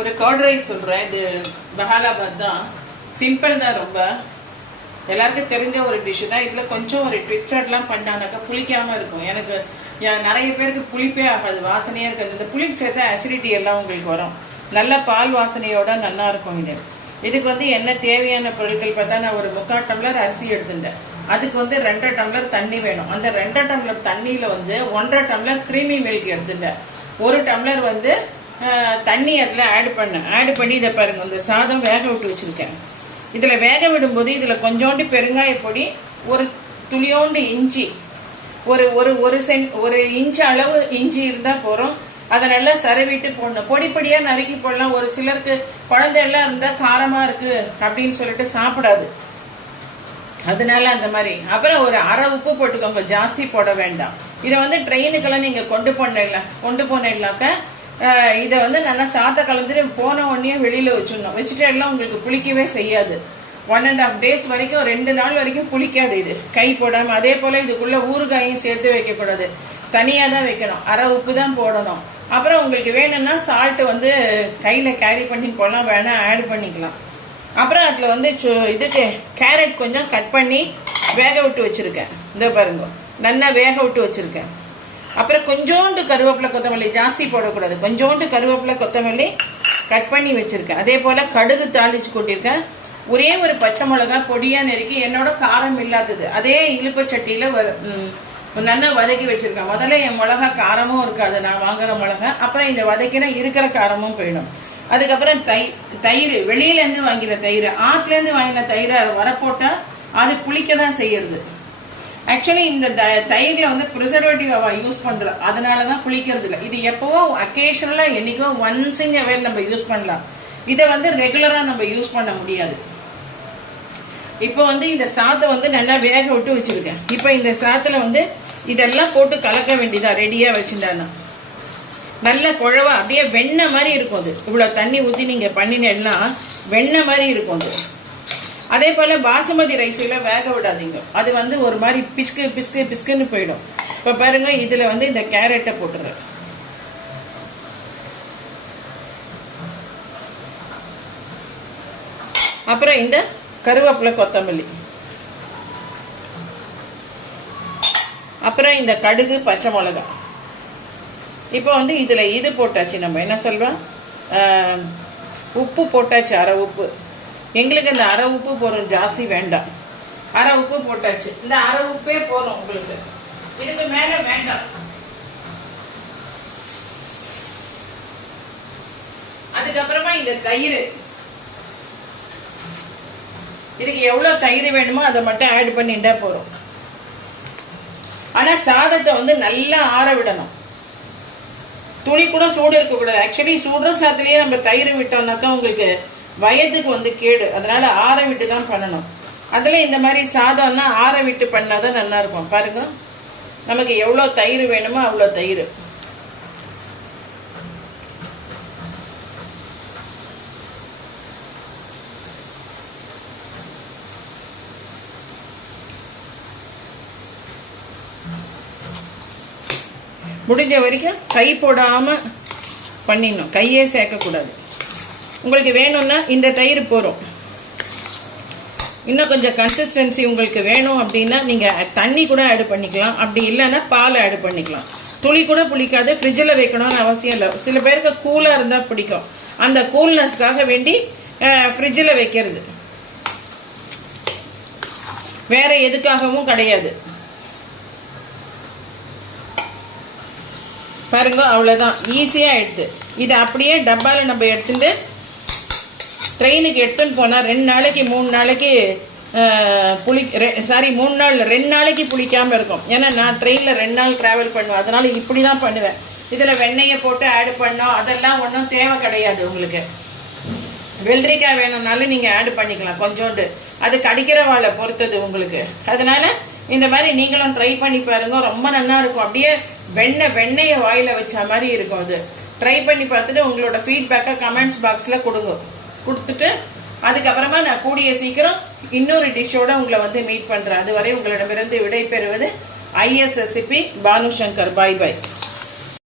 ஒரு curd rice சொல்றேன். இது பஹாலாபாத் தான். சிம்பிள் தான் ரொம்ப. எல்லாருக்கும் தெரிஞ்ச ஒரு டிஷ் தான். இதுல கொஞ்சம் ஒரு ட்விஸ்டர்ட்லாம் பண்ணானாக்கா புளிக்காம இருக்கும். எனக்கு நிறைய பேருக்கு புளிப்பே ஆகாது. வாசனையா இருக்காது. இந்த புளி சேர்த்தா அசிடிட்டி எல்லாம் உங்களுக்கு வரும். நல்ல பால் வாசனையோட நல்லா இருக்கும் இது. இதுக்கு வந்து என்ன தேவையான பொருட்கள் பார்த்தா நான் ஒரு முக்கால் டம்ளர் அரிசி எடுத்துட்டேன் அதுக்கு வந்து ரெண்டரை டம்ளர் தண்ணி வேணும். அந்த ரெண்டரை டம்ளர் தண்ணியில வந்து ஒன்றரை டம்ளர் க்ரீமி மில்க் எடுத்துட்டேன் ஒரு டம்ளர் வந்து தண்ணி அதில் ஆட் பண்ணேன் ஆட் பண்ணி இதை பாருங்கள் இந்த சாதம் வேக விட்டு வச்சுருக்கேன். இதில் வேக விடும்போது இதில் கொஞ்சோண்டு பெருங்காய பொடி ஒரு துளியோண்டு இஞ்சி ஒரு ஒரு ஒரு சென் ஒரு இன்ச் அளவு இஞ்சி இருந்தால் போகிறோம் அதை நல்லா சரவிட்டு போடணும். பொடி பொடியாக நறுக்கி போடலாம். ஒரு சிலருக்கு குழந்தையெல்லாம் இருந்தால் காரமாக இருக்குது அப்படின்னு சொல்லிட்டு சாப்பிடாது. அதனால அந்த மாதிரி. அப்புறம் ஒரு அரை உப்பு போட்டுக்கோங்க. ஜாஸ்தி போட வேண்டாம். இதை வந்து ட்ரெயினுக்கெல்லாம் நீங்கள் கொண்டு போனீங்களா கொண்டு போனேன்னாக்கா இதை வந்து நல்லா சாத்த கலந்துட்டு போன உடனே வெளியில் வச்சிடணும். வச்சுட்டு எல்லாம் உங்களுக்கு புளிக்கவே செய்யாது. ஒன் அண்ட் ஆஃப் டேஸ் வரைக்கும் ரெண்டு நாள் வரைக்கும் புளிக்காது இது. கை போடாமல் அதே போல் இதுக்குள்ளே ஊறுகாயும் சேர்த்து வைக்கக்கூடாது தனியாக தான் வைக்கணும். அரை உப்பு தான் போடணும். அப்புறம் உங்களுக்கு வேணும்னா சால்ட்டு வந்து கையில் கேரி பண்ணி போடலாம் வேணால் ஆட் பண்ணிக்கலாம். அப்புறம் அதில் வந்து இதுக்கு கேரட் கொஞ்சம் கட் பண்ணி வேக விட்டு வச்சுருக்கேன். இதோ பாருங்க. நல்லா வேக விட்டு வச்சுருக்கேன். அப்புறம் கொஞ்சோண்டு கருவேப்பிலை கொத்தமல்லி ஜாஸ்தி போடக்கூடாது. கொஞ்சோண்டு கருவேப்பிலை கொத்தமல்லி கட் பண்ணி வச்சுருக்கேன். அதே போல் கடுகு தாளிச்சு கொண்டிருக்கேன் ஒரே ஒரு பச்சை மிளகா பொடியாக நெருக்கி என்னோட காரம் இல்லாதது. அதே இழுப்பு சட்டியில் நல்லா வதக்கி வச்சிருக்கேன். முதல்ல என் மிளகா காரமும் இருக்காது. நான் வாங்குகிற மிளகா. அப்புறம் இந்த வதக்கினா இருக்கிற காரமும் போயிடும். அதுக்கப்புறம் தை தயிர். வெளியிலேருந்து வாங்கின தயிர். ஆற்றுலேருந்து வாங்கின தயிரை வரப்போட்டால் அது புளிக்க தான் செய்யறது. ஆக்சுவலி இந்த த- வந்து ப்ரிசர்வேட்டிவ் யூஸ் பண்ணுறோம் அதனால தான் புளிக்கிறது இல்லை. இது எப்போவோ அக்கேஷனலாக என்னைக்கோ ஒன்ஸ் இன் அவேர் நம்ம யூஸ் பண்ணலாம். இதை வந்து ரெகுலரா நம்ம யூஸ் பண்ண முடியாது. இப்போ வந்து இந்த சாத்தை வந்து நல்லா வேக விட்டு வச்சிருக்கேன். இப்போ இந்த சாத்தில் வந்து இதெல்லாம் போட்டு கலக்க வேண்டியதா ரெடியா வச்சுட்டானா நல்ல குழவா அப்படியே வெண்ணெய் மாதிரி இருக்கும் அது. இவ்வளோ தண்ணி ஊற்றி நீங்கள் பண்ணினேன்னா வெண்ணெய் மாதிரி இருக்கும் அது. அதே போல் பாசுமதி ரைஸில் வேக விடாதீங்க. அது வந்து ஒரு மாதிரி பிஸ்கு பிஸ்கு பிஸ்குன்னு போயிடும். இப்போ பாருங்க இதில் வந்து இந்த கேரட்டை போட்டுறேன். அப்புறம் இந்த கருவேப்பிலை கொத்தமல்லி. அப்புறம் இந்த கடுகு பச்சை மிளகா இப்போ வந்து இதில் இது போட்டாச்சு. நம்ம என்ன சொல்வோம் உப்பு போட்டாச்சு அரை உப்பு. எங்களுக்கு இந்த அரை உப்பு போகிறோம் ஜாஸ்தி வேண்டாம். அரை உப்பு போட்டாச்சு. இந்த அரை உப்பே போதும் உங்களுக்கு. இதுக்கு மேலே வேண்டாம். அதுக்கப்புறமா இந்த தயிர். இதுக்கு எவ்வளோ தயிர் வேணுமோ அதை மட்டும் ஆட் பண்ணிட்டா போகிறோம் ஆனால் சாதத்தை வந்து நல்லா ஆற விடணும். துளி கூட சூடு இருக்கக்கூடாது. ஆக்சுவலி சுடுற சாதத்திலேயே நம்ம தயிர் விட்டோம்னாக்கா உங்களுக்கு வயதுக்கு வந்து கேடு. அதனால ஆற விட்டு தான் பண்ணணும். அதில் இந்த மாதிரி சாதம்லாம் ஆற விட்டு பண்ணாதான் நல்லா இருக்கும். பாருங்க. நமக்கு எவ்வளோ தயிர் வேணுமோ அவ்வளோ தயிர். முடிஞ்ச வரைக்கும் கை போடாம பண்ணிடணும். கையே சேர்க்கக்கூடாது. உங்களுக்கு வேணும்னா இந்த தயிர் போகிறோம் இன்னும் கொஞ்சம் கன்சிஸ்டன்சி உங்களுக்கு வேணும் அப்படின்னா நீங்கள் தண்ணி கூட ஆட் பண்ணிக்கலாம். அப்படி இல்லைன்னா பால் ஆட் பண்ணிக்கலாம். துளி கூட புளிக்காது ஃப்ரிட்ஜில் வைக்கணும்னு அவசியம் இல்லை. சில பேருக்கு கூலாக இருந்தால் பிடிக்கும். அந்த கூல்னஸ்க்காக வேண்டி ஃப்ரிட்ஜில் வைக்கிறது. வேற எதுக்காகவும் கிடையாது. பாருங்க அவ்வளோதான் ஈஸியாக எடுத்து. இதை அப்படியே டப்பாவில் நம்ம எடுத்துட்டு ட்ரெயினுக்கு எடுத்துன்னு போனால் ரெண்டு நாளைக்கு மூணு நாளைக்கு புளி சாரி மூணு நாள் ரெண்டு நாளைக்கு புளிக்காமல் இருக்கும். ஏன்னா நான் ட்ரெயினில் ரெண்டு நாள் ட்ராவல் பண்ணுவேன். அதனால் இப்படி தான் பண்ணுவேன். இதில் வெண்ணெயை போட்டு ஆட் பண்ணோம். அதெல்லாம் ஒன்றும் தேவை கிடையாது உங்களுக்கு. வெள்ளரிக்காய் வேணும்னாலும் நீங்கள் ஆட் பண்ணிக்கலாம் கொஞ்சோண்டு. அது கடிக்கிற வாழை பொறுத்தது உங்களுக்கு. அதனால் இந்த மாதிரி நீங்களும் ட்ரை பண்ணி பாருங்க. ரொம்ப நல்லா இருக்கும். அப்படியே வெண்ணெய் வெண்ணெயை வாயில் வச்ச மாதிரி இருக்கும் அது. ட்ரை பண்ணி பார்த்துட்டு உங்களோட ஃபீட்பேக்கை கமெண்ட்ஸ் பாக்ஸில் கொடுங்க. கொடுத்துட்டு அதுக்கப்புறமா நான் கூடிய சீக்கிரம் இன்னொரு டிஷ்ஷோட உங்களை வந்து மீட் பண்ணுறேன் அதுவரை உங்களிடமிருந்து விடை பெறுவது ஐஎஸ்எஸ்சிபி பானு சங்கர் பாய் பாய்